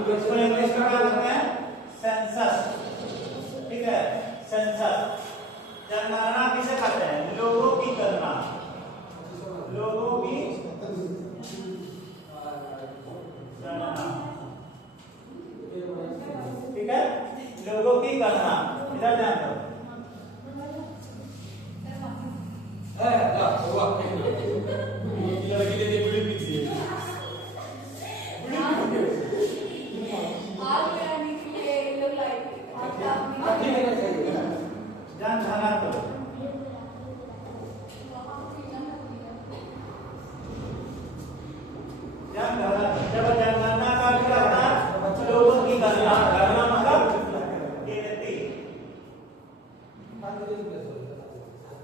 इसको इंग्लिश में क्या कहते हैं? सेंसस। ठीक है, सेंसस। जनगणना किसे कहते हैं? लोगों की गणना, लोगों की गणना। ठीक है, लोगों की गणना। इधर ध्यान दो। जब जनगणना का अर्थ क्या होता है? लोगों की गणना। गणना मतलब गिनती।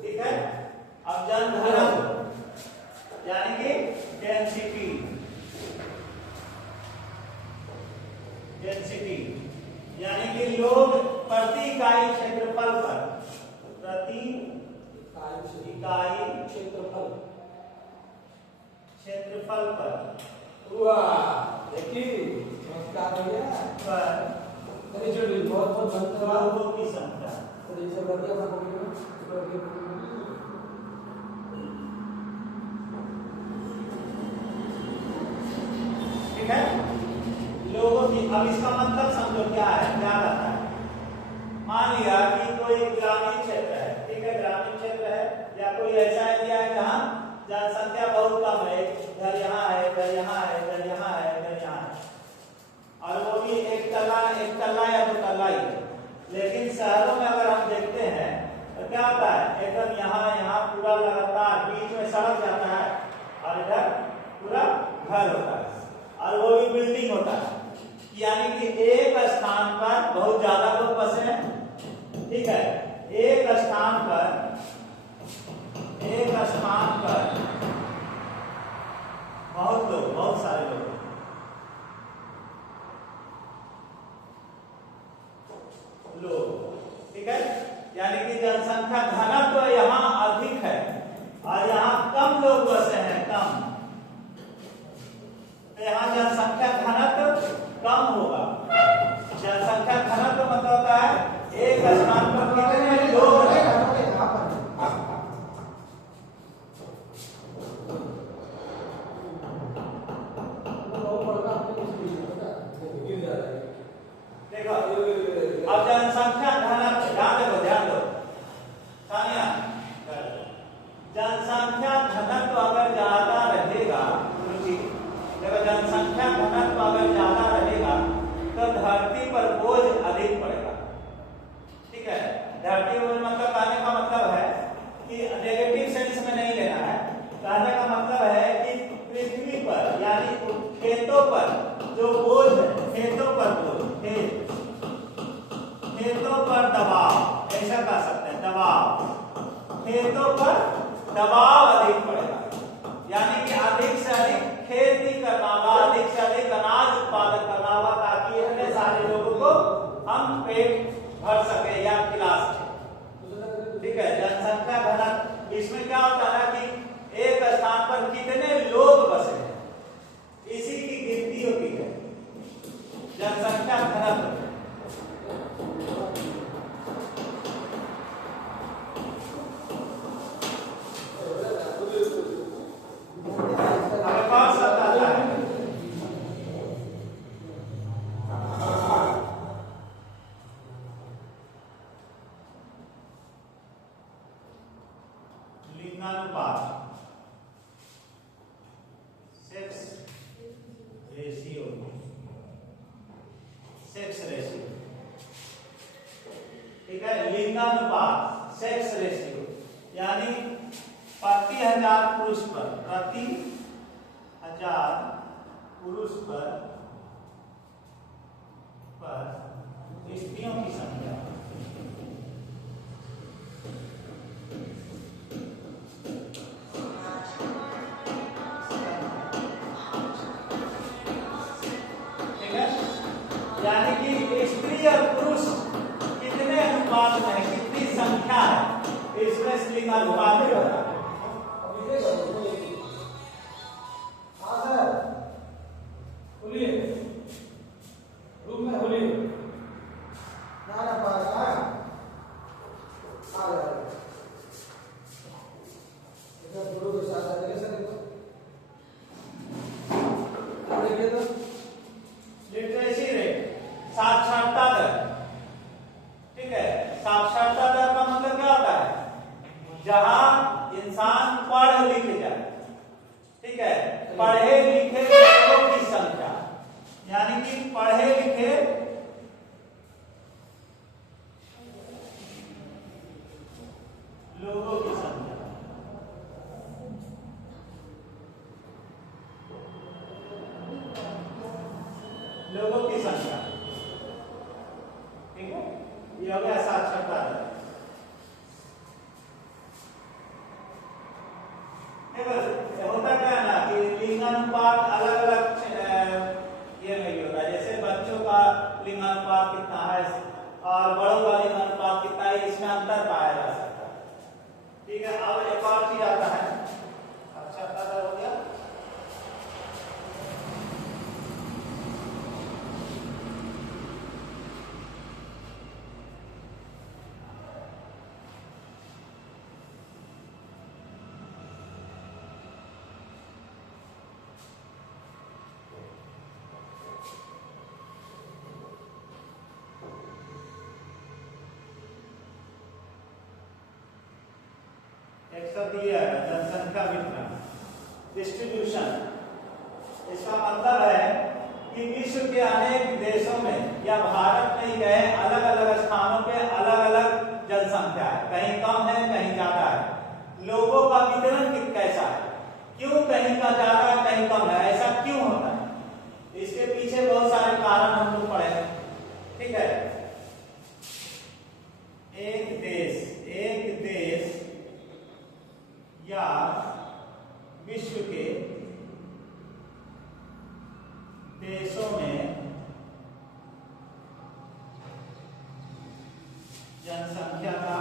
ठीक है, अब जनघनत्व यानी कि डेंसिटी। डेंसिटी यानी कि लोग प्रति इकाई क्षेत्रफल पर, प्रति इकाई क्षेत्रफल पर, देखिए नमस्कार भैया पर बहुत बहुत धन्यवाद लोगों की संख्या। ठीक है, लोगों की। अब इसका मतलब समझो क्या है, क्या रहता है। मान लिया कि कोई ग्रामीण क्षेत्र है, ठीक है, ग्रामीण क्षेत्र है, या कोई ऐसा एरिया है जहाँ जनसंख्या बहुत कम है, घर यहाँ है, घर यहाँ है, घर यहाँ है, घर यहाँ है, और वो भी एक तल्ला या दो तल्ला ही है। लेकिन शहरों में अगर हम देखते हैं तो क्या होता है, एकदम यहाँ पूरा लगातार बीच में सड़क जाता है और इधर पूरा घर होता है, और वो भी बिल्डिंग होता है। यानी कि एक स्थान पर बहुत ज्यादा लोग बसे हैं। ठीक है, एक स्थान पर बहुत लोग, बहुत सारे लोग। ठीक है, यानी कि जनसंख्या घनत्व तो यहाँ अधिक है और यहाँ कम लोग बसे हैं, कम। तो यहाँ जनसंख्या घनत्व कम होगा। जनसंख्या घनत्व मतलब होता है एक स्थान पर कितने लोग हैं। देखो, अब जनसंख्या घनत्व ध्यान दो सानिया, जनसंख्या घनत्व अगर ज्यादा रहेगा, देखो जनसंख्या घनत्व अगर ज्यादा रहेगा तो धरती पर बोझ अधिक पड़ेगा। ठीक है, धरती बोझ मतलब कहने का मतलब है कि नेगेटिव सेंस में नहीं लेना है। कहने का मतलब है कि पृथ्वी पर यानी खेतों पर जो बोझ है, खेतों पर बोझ, खेतों पर दबाव, ऐसा कह सकते हैं, दबाव, खेतों पर दबाव अधिक पड़ेगा। यानी कि अधिक से अधिक खेती करना होगा, अधिक से अधिक अनाज उत्पादन करना होगा, ताकि इतने सारे लोगों को हम पेट भर सके या खिला सके। ठीक है, जनसंख्या घनत्व, इसमें क्या होता है कि एक स्थान पर कितने लोग बसे हैं, इसी की गिनती होती है जनसंख्या घनत्व। लिंगानुपात, सेक्स रेशियो, सेक्स रेशियो। ठीक है, लिंगानुपात, सेक्स रेशियो यानी प्रति 1000 पुरुष पर, प्रति 1000 पुरुष पर स्त्रियों की संख्या। यानी कि स्त्री और पुरुष कितने अनुपात में, कितनी संख्या है, इसमें लिंगानुपात होता है। लोगों की संख्या। ठीक है, ये हो गया साक्षरता दर। होता क्या है ना कि लिंगानुपात अलग अलग ये नहीं होता। जैसे बच्चों का लिंगानुपात कितना है और बड़ों का लिंगानुपात कितना है, इसमें अंतर पाया जा सकता है। ठीक है, अब एक और चीज आता है, साक्षरता दर हो गया। एक शब्द ये है जनसंख्या वितरण, डिस्ट्रीब्यूशन। इसका मतलब है कि विश्व के अनेक देशों में या भारत में गए अलग अलग स्थानों पे अलग अलग जनसंख्या है, कहीं कम है कहीं ज्यादा है। लोगों का वितरण कैसा है, क्यों कहीं का ज्यादा कहीं कम है, ऐसा क्यों होता है? इसके पीछे बहुत सारे कारण हम लोग पढ़े हैं। ठीक है, एक देश या विश्व के देशों में जनसंख्या का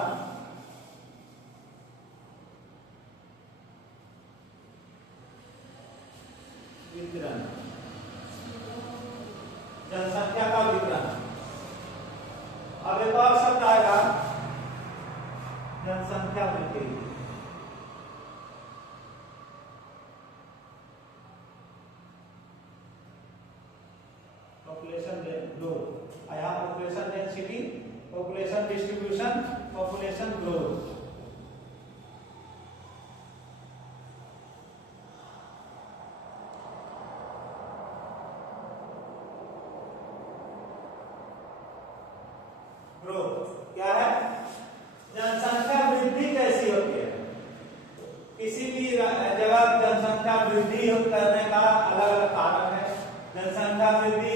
वितरण, जनसंख्या का वितरण। अब एक और शब्द आएगा जनसंख्या वृद्धि। Population growth. I have population density, population distribution, population growth. Growth क्या है? जनसंख्या वृद्धि कैसी होती है? किसी भी जगह जनसंख्या वृद्धि करने का अलग अलग कारण है। जनसंख्या वृद्धि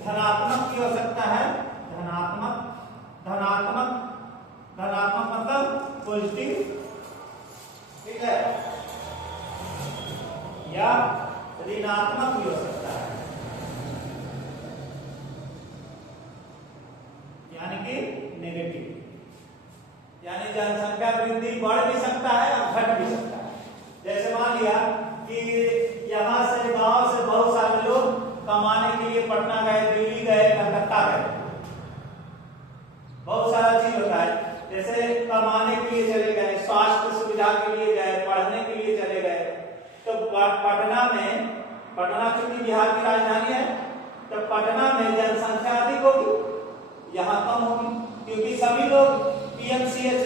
धनात्मक भी हो सकता है, धनात्मक मतलब पॉजिटिव, ठीक है, या ऋणात्मक भी हो सकता है, यानी कि नेगेटिव। यानी जनसंख्या वृद्धि बढ़ भी सकता है और घट भी सकता है। जैसे मान लिया कि यहाँ से गांव से बहुत सारे लोग कमाने के लिए पटना गए, दिल्ली गए, कलकत्ता गए, बहुत सारा चीज होता है। जैसे कमाने के लिए चले गए, स्वास्थ्य सुविधा के लिए गए, पढ़ने के लिए चले गए, तो पटना चूंकि बिहार की राजधानी है, तो पटना में जनसंख्या अधिक होगी, यहाँ कम होगी, क्योंकि सभी लोग पीएमसीएच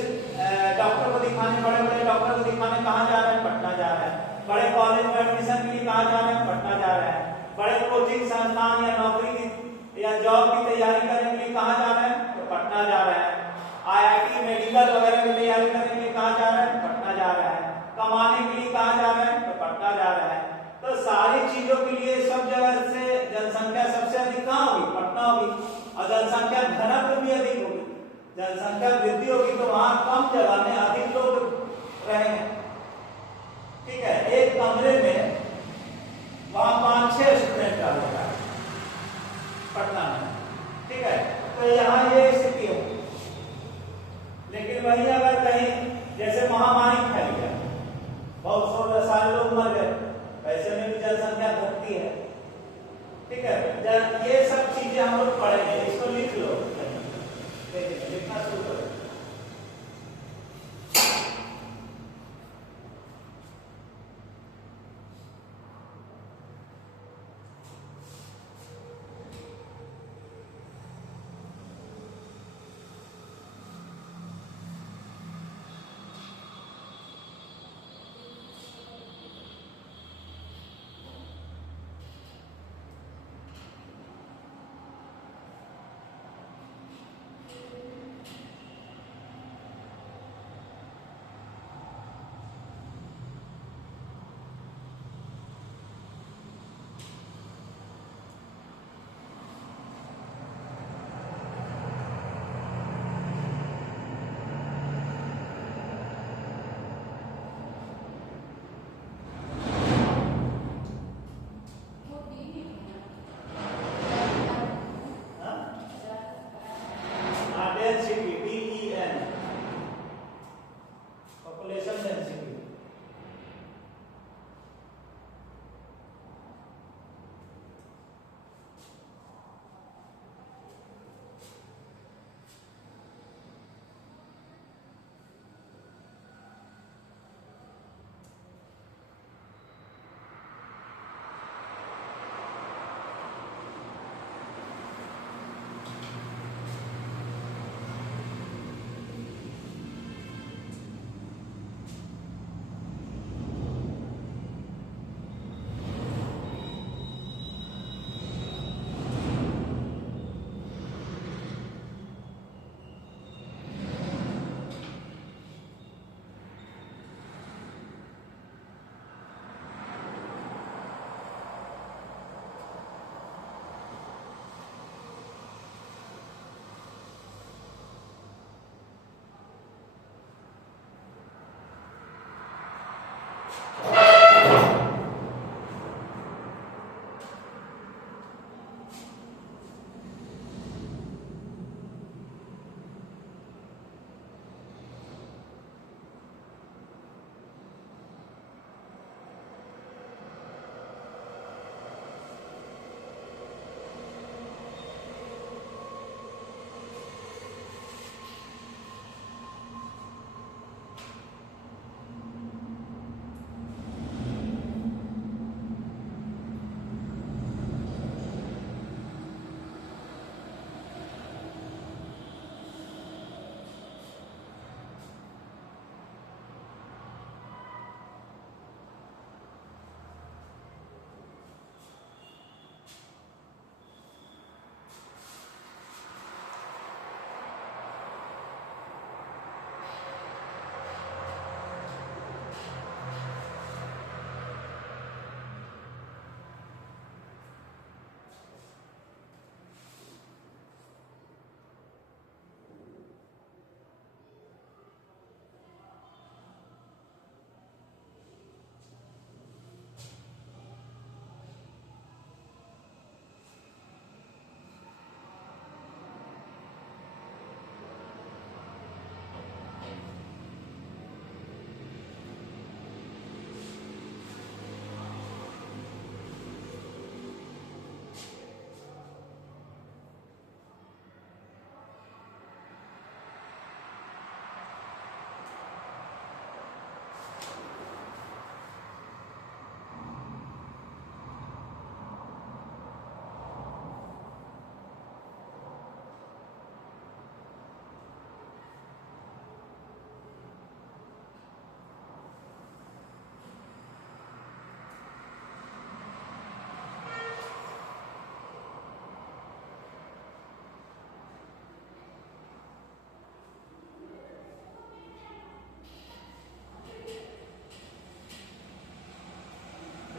डॉक्टर को दिखाने, बड़े बड़े डॉक्टर को दिखाने कहाँ जा रहे हैं? पटना जा रहे हैं। बड़े कॉलेज में एडमिशन के लिए कहाँ जा रहे हैं? पटना जा रहे हैं। बड़े कोचिंग संस्थान या नौकरी की या जॉब की तैयारी करने के लिए कहाँ जा रहे हैं? तो पटना जा रहे हैं। IIT मेडिकल वगैरह की तैयारी करने के लिए कहाँ जा रहे हैं? पटना जा रहे हैं। कमाने के लिए कहाँ जा रहे हैं? तो पटना जा रहे हैं। तो सारी चीजों के लिए सब जगह से जनसंख्या सबसे अधिक कहाँ होगी? पटना होगी। और जनसंख्या घनत्व भी अधिक होगी। जनसंख्या वृद्धि होगी तो वहां कम जगह में अधिक लोग रहेंगे। ठीक है, एक कमरे में वहां 5-6 स्टूडेंट का होता है पटना में, ठीक है, तो यहाँ ये स्थिति होगी। लेकिन वहीं अगर कहीं जैसे महामारी फैल गया, बहुत सारे लोग मर गए, वैसे में भी जनसंख्या घटती है। ठीक है, ये सब चीजें हम लोग पढ़ेंगे, इसको लिख लो, लिखना शुरू करो।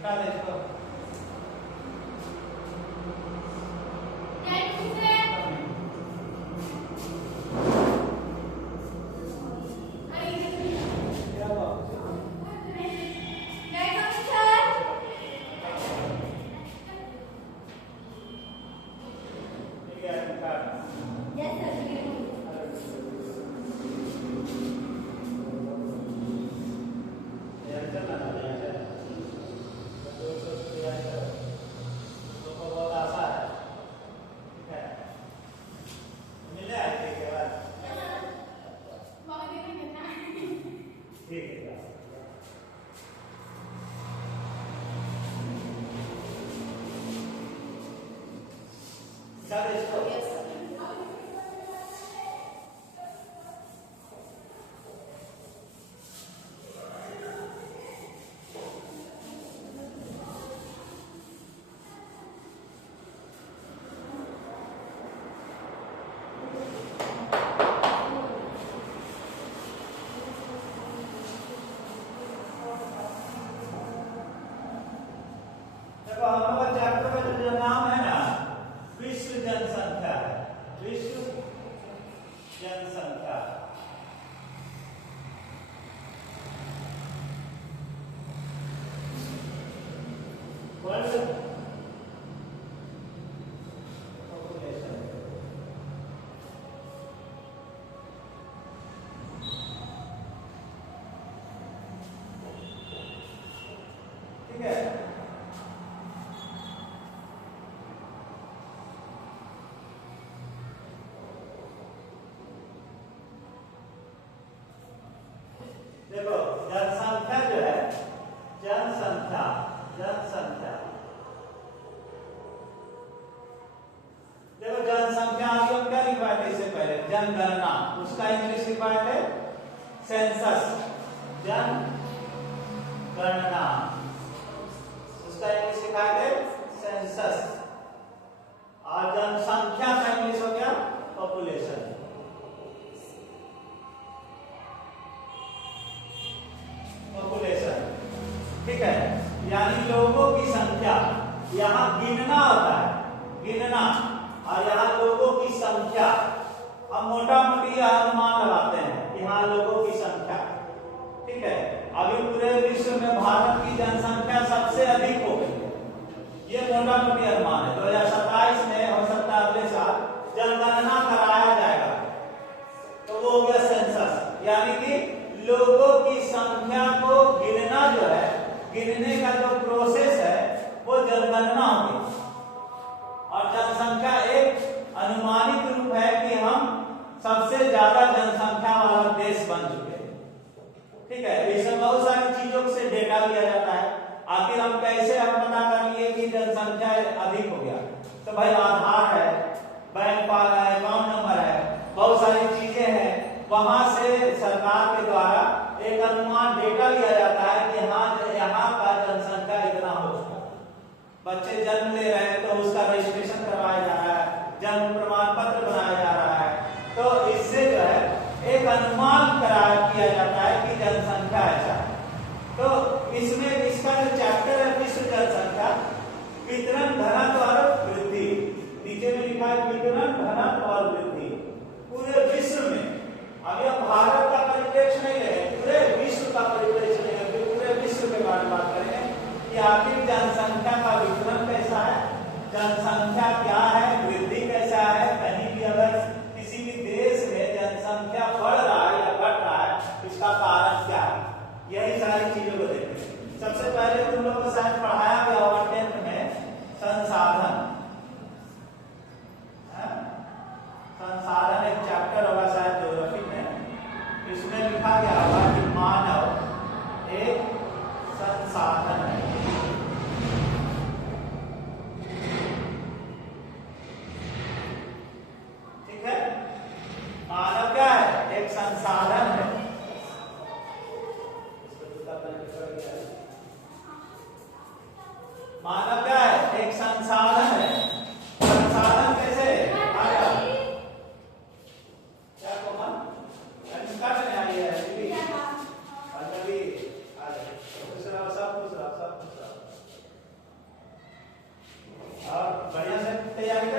निकाल इसको। देखो जनसंख्या जो है, जनसंख्या देखो जनसंख्या आगे क्या लिखा है? इससे पहले जनगणना, उसका इंग्लिश लिखा है सेंसस। जनगणना उसका इंग्लिश लिखा है सेंसस, और जनसंख्या का इंग्लिश हो गया पॉपुलेशन। ठीक है, यानी लोगों की संख्या। यहाँ गिनना होता है, गिनना, और यहाँ लोगों की संख्या। हम मोटा मोटी अनुमान लगाते हैं कि हाँ लोगों की संख्या। ठीक है, अभी पूरे विश्व में भारत की जनसंख्या सबसे अधिक हो गई है, ये मोटा मोटी अनुमान है। 2027 में हो सकता है अगले साल जनगणना कराया जाएगा, तो वो हो गया सेंसस, यानी कि लोगों की संख्या को गिनना जो है, गिनने का जो प्रोसेस है वो जनगणना होगी। और जनसंख्या एक अनुमानित रूप है कि हम सबसे ज्यादा जनसंख्या वाला देश बन चुके हैं। ठीक है, इसमें बहुत सारी चीजों से डेटा लिया जाता है। आखिर हम कैसे हम पता कर लिए कि जनसंख्या अधिक हो गया? तो भाई आधार है, बैंक अकाउंट नंबर है, बहुत सारी चीजें हैं, वहां से सरकार के द्वारा एक अनुमान डेटा लिया जाता है कि हाँ यहाँ का जनसंख्या इतना हो चुका है। बच्चे जन्म ले रहे हैं तो उसका रजिस्ट्रेशन करवाया जा रहा है, जन्म प्रमाण पत्र बनाया जा रहा है, तो इससे जो है एक अनुमान किया जाता है कि जनसंख्या ऐसा है। तो इसमें इसका जो चैप्टर है विश्व जनसंख्या, वितरण घनत्व और वृद्धि, नीचे में लिखा है वितरण घनत्व और वृद्धि पूरे विश्व में। अब यह भारत का परिप्रेक्ष्य नहीं है, पूरे विश्व का परिप्रेक्ष्य नहीं है, पूरे विश्व के बारे में बात करेंगे कि आखिर जनसंख्या का वितरण कैसा है, जनसंख्या क्या है, वृद्धि कैसा है। कहीं भी अगर किसी भी देश में जनसंख्या बढ़ रहा है या घट रहा है, इसका कारण क्या है, यही सारी चीजों को देखते हैं। सबसे पहले तुम लोगों को शायद पढ़ाया गया होगा 10th में संसाधन। संसाधन एक चैप्टर होगा शायद ज्योग्राफी में, इसमें लिखा गया होगा कि मानव एक संसाधन है। ठीक है, मानव क्या है? एक संसाधन है।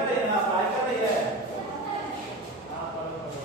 कर रही है ना, अप्लाई कर रही है। हाँ पढ़ो पढ़ो।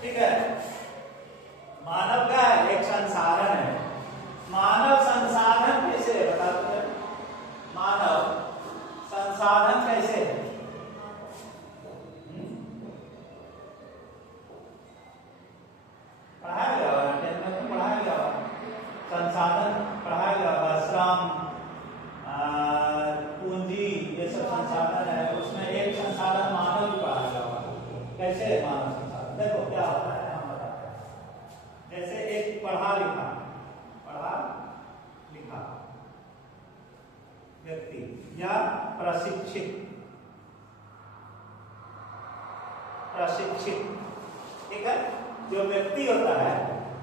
ठीक है। मानव क्या है? एक संसाधन है। मानव संसाधन कैसे है बता दो। मानव संसाधन कैसे है? पढ़ाया गया होगा, पढ़ाया गया होगा। संसाधन पढ़ाया गया होगा, श्रम, पूंजी, ये सब संसाधन है। उसमें एक संसाधन मानव भी पढ़ाया गया होगा। कैसे है मानव संसाधन? देखो क्या होता है, हम बताते हैं। जैसे एक पढ़ा लिखा व्यक्ति या प्रशिक्षित, ठीक है। जो व्यक्ति होता है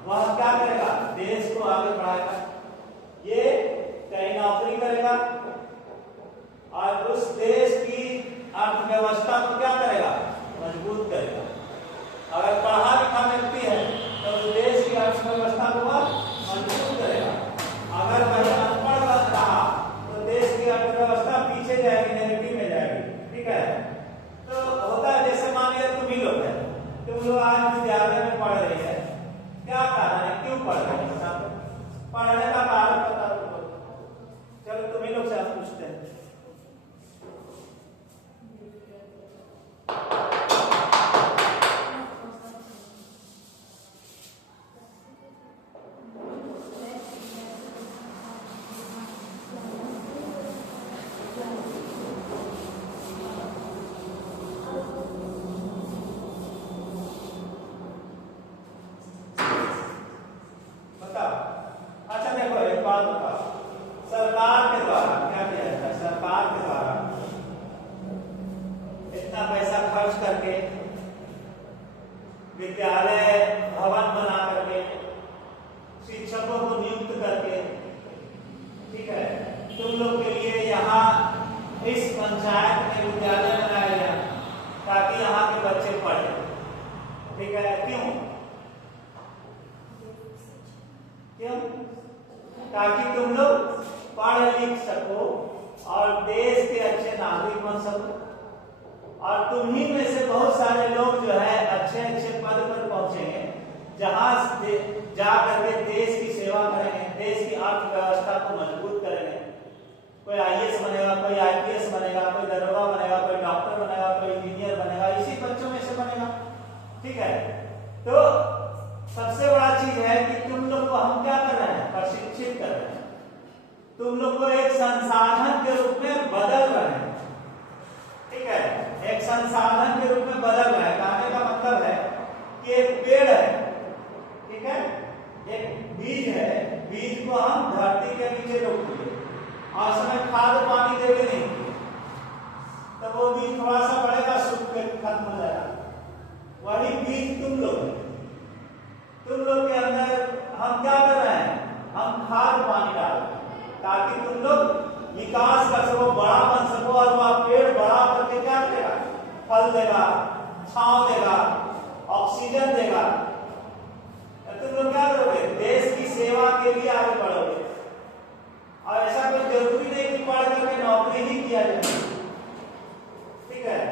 वह क्या करेगा? देश को आगे बढ़ाएगा। ये कहीं नौकरी करेगा और उस देश की अर्थव्यवस्था को क्या करेगा? मजबूत करेगा। अगर पढ़ा लिखा व्यक्ति है तो उस देश की अर्थव्यवस्था को वह मजबूत करेगा। अगर वह अनपढ़ रहा तो देश की अर्थव्यवस्था पीछे जाएगी, नेगेटिव में जाएगी। ठीक है। तो होता है जैसे मान लिया तुम ही लोग है, तुम लोग आज विद्यालय में पढ़ रही है, क्या कारण है, क्यों पढ़ रहे हैं? पढ़ने का कारण बता दो। चलो तुम ही लोग से आप पूछते हैं। अच्छा देखो एक बात बताओ, सरकार के द्वारा क्या किया जाता है? सरकार के द्वारा इतना पैसा खर्च करके विद्यालय भवन बना करके शिक्षकों को नियुक्त करके, ठीक है, तुम लोग के लिए यहाँ इस पंचायत में विद्यालय बनाया गया ताकि यहाँ के बच्चे पढ़े। ठीक है, क्यों? ताकि तुम लोग पढ़ लिख सको और देश के अच्छे नागरिक बन सको। और तुम ही में से बहुत सारे लोग जो है अच्छे अच्छे पद पर पहुंचेंगे, जहां जा करके देश की सेवा करेंगे, देश की अर्थव्यवस्था को मजबूत करेंगे। कोई आईएएस बनेगा, कोई आईपीएस बनेगा, कोई दरोगा बनेगा, कोई डॉक्टर बनेगा, कोई इंजीनियर बनेगा, इसी बच्चों में से बनेगा। ठीक है। तो सबसे बड़ा चीज है कि तुम लोग को हम क्या कर रहे हैं? प्रशिक्षित कर रहे हैं। तुम लोग को एक संसाधन के रूप में बदल बीज थोड़ा सा बढ़ेगा, सूख के खत्म हो जाएगा। वही बीज तुम लोग के अंदर हम क्या कर रहे हैं, हम खाद पानी डाल रहे हैं ताकि तुम लोग विकास कर सको, बड़ा बन सको, और वह पेड़ बड़ा करके क्या करेगा, फल देगा, छांव देगा, ऑक्सीजन देगा। तुम लोग क्या करोगे, देश की सेवा के लिए आगे बढ़ोगे। और ऐसा कोई जरूरी नहीं कि पढ़ करके नौकरी ही किया जाए, ठीक है।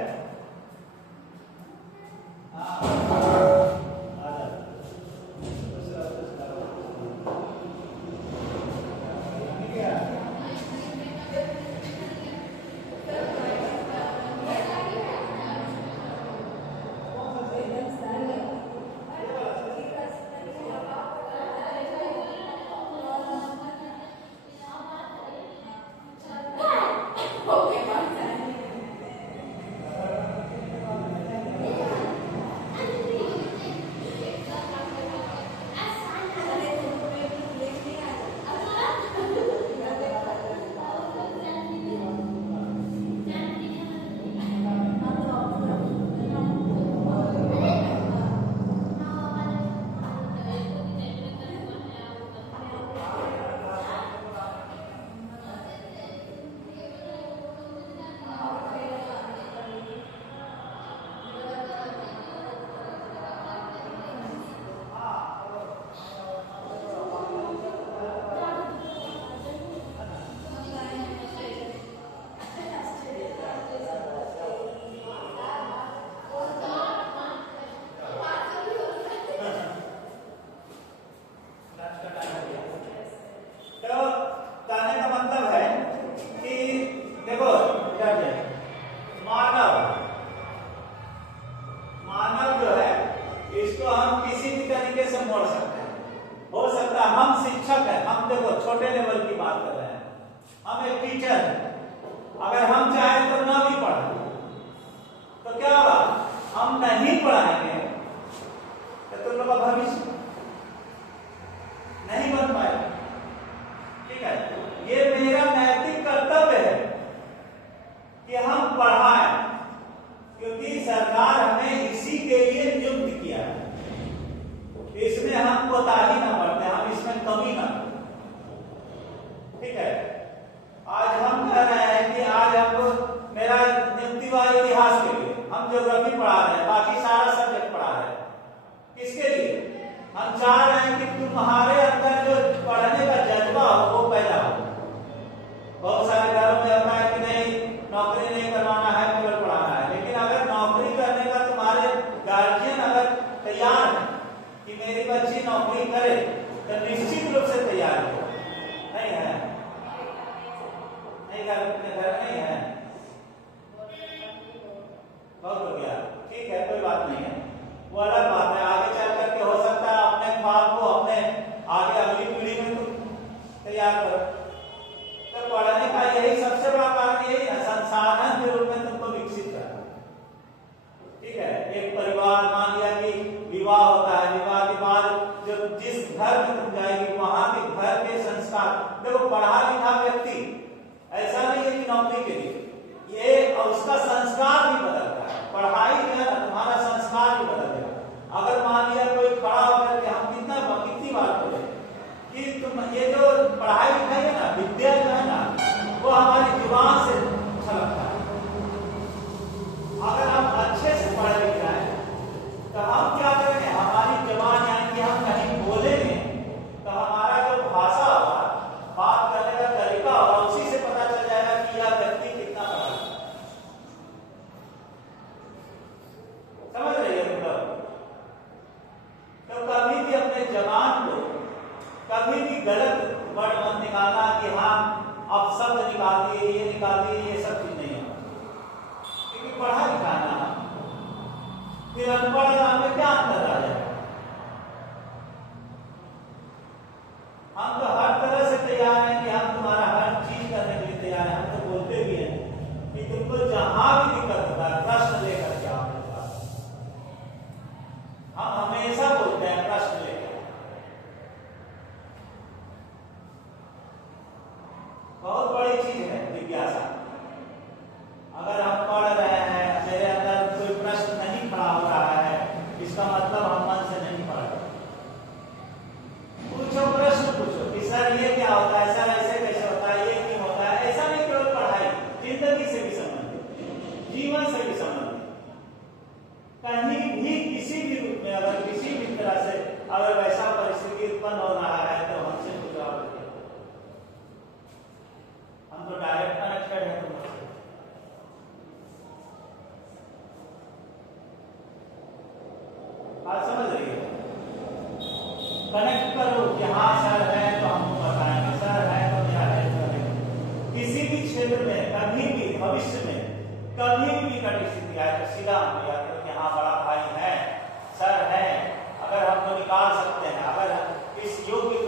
छोटे लेवल की बात कर रहे हैं, हम एक टीचर अगर हम चाहे तो ना भी पढ़ाएं तो क्या होगा, हम नहीं पढ़ाएंगे तो तुम लोग का भविष्य नहीं बन पाएगा, ठीक है। ये मेरा नैतिक कर्तव्य है कि हम पढ़ाएं, क्योंकि सरकार हमें इसी के लिए नियुक्त किया है। इसमें हम कोताही ना बरतें, हम इसमें कमी ना, ठीक है। आज हम कह रहे हैं कि आज हमको मेरा नियुक्ति हुआ इतिहास के लिए, हम ज्योग्राफी पढ़ा रहे हैं, बाकी सारा सब्जेक्ट पढ़ा रहे हैं। किसके लिए? हम चाह रहे हैं कि तुम्हारे अंदर जो पढ़ने का जज्बा हो वो पैदा हो। बहुत सारे घरों में होता है कि नहीं, नौकरी नहीं करवाना है, केवल पढ़ाना है। लेकिन अगर नौकरी करने का तुम्हारे गार्जियन अगर तैयार है कि मेरी बच्ची नौकरी करे, तो निश्चित रूप से तैयार हो। नहीं है, नहीं घर नहीं है, बहुत हो गया, ठीक है, कोई बात नहीं है, वो अलग बात है। आगे चल करके हो सकता है अपने ख्वाब को अपने आगे अगली पीढ़ी में तुम तैयार करो। तो पढ़ने का यही सबसे बड़ा कारण यही है, संसाधन के रूप में तुमको विकसित करना, ठीक है। एक परिवार, मान लिया कि विवाह होता है, विवाह के बाद जो जिस घर में तुम जाएगी वहां के घर के संस्कार, देखो पढ़ा लिखा व्यक्ति ऐसा नहीं है कि नौकरी के लिए, ये उसका संस्कार भी बदलता है। पढ़ाई जो है ना, तुम्हारा संस्कार भी बदल देगा। अगर मान लिया कोई खड़ा होकर के, हम कितनी बार बोले कि तुम ये जो पढ़ाई लिखाई है ना, विद्या जो है ना, वो हमारी जुबान से छलकता है। अगर हम अच्छे से पढ़े लिखे हैं तो हम क्या करेंगे, हमारी जुबान यानी कि हम कहीं बोलेंगे तो हमारा जो भाषा होगा, बात करने का तरीका होगा, उसी से पता चल जाएगा कि यह व्यक्ति कितना पढ़ा है। समझ रही है तुम लोग? तो कभी भी अपने जबान को कभी भी गलत वर्ड मत निकालना कि हाँ अब शब्द निकाल दिए, ये निकाल दिए, ये सब चीज नहीं होगा, क्योंकि पढ़ा लिखा ना, फिर अनपढ़ में क्या अंतर आ जाएगा। हम तो हर तरह से तैयार हैं कि हम तुम्हारा हर चीज करने के लिए तैयार हैं। हम तो बोलते भी हैं कि तुमको जहां भी दिक्कत होगा प्रश्न लेकर के आओ मेरे पास। हम हमेशा बोलते हैं प्रश्न लेकर। बहुत बड़ी चीज है जिज्ञासा। अगर हम पढ़ रहे कनेक्ट करो कि हाँ सर है तो हमको बताएंगे, सर है तो मेरा हेल्प करेंगे। किसी भी क्षेत्र में कभी भी भविष्य में कभी भी विकट स्थिति आए तो सीधा हमको याद करो कि हाँ बड़ा भाई है, सर है, अगर हमको निकाल सकते हैं, अगर इस योग की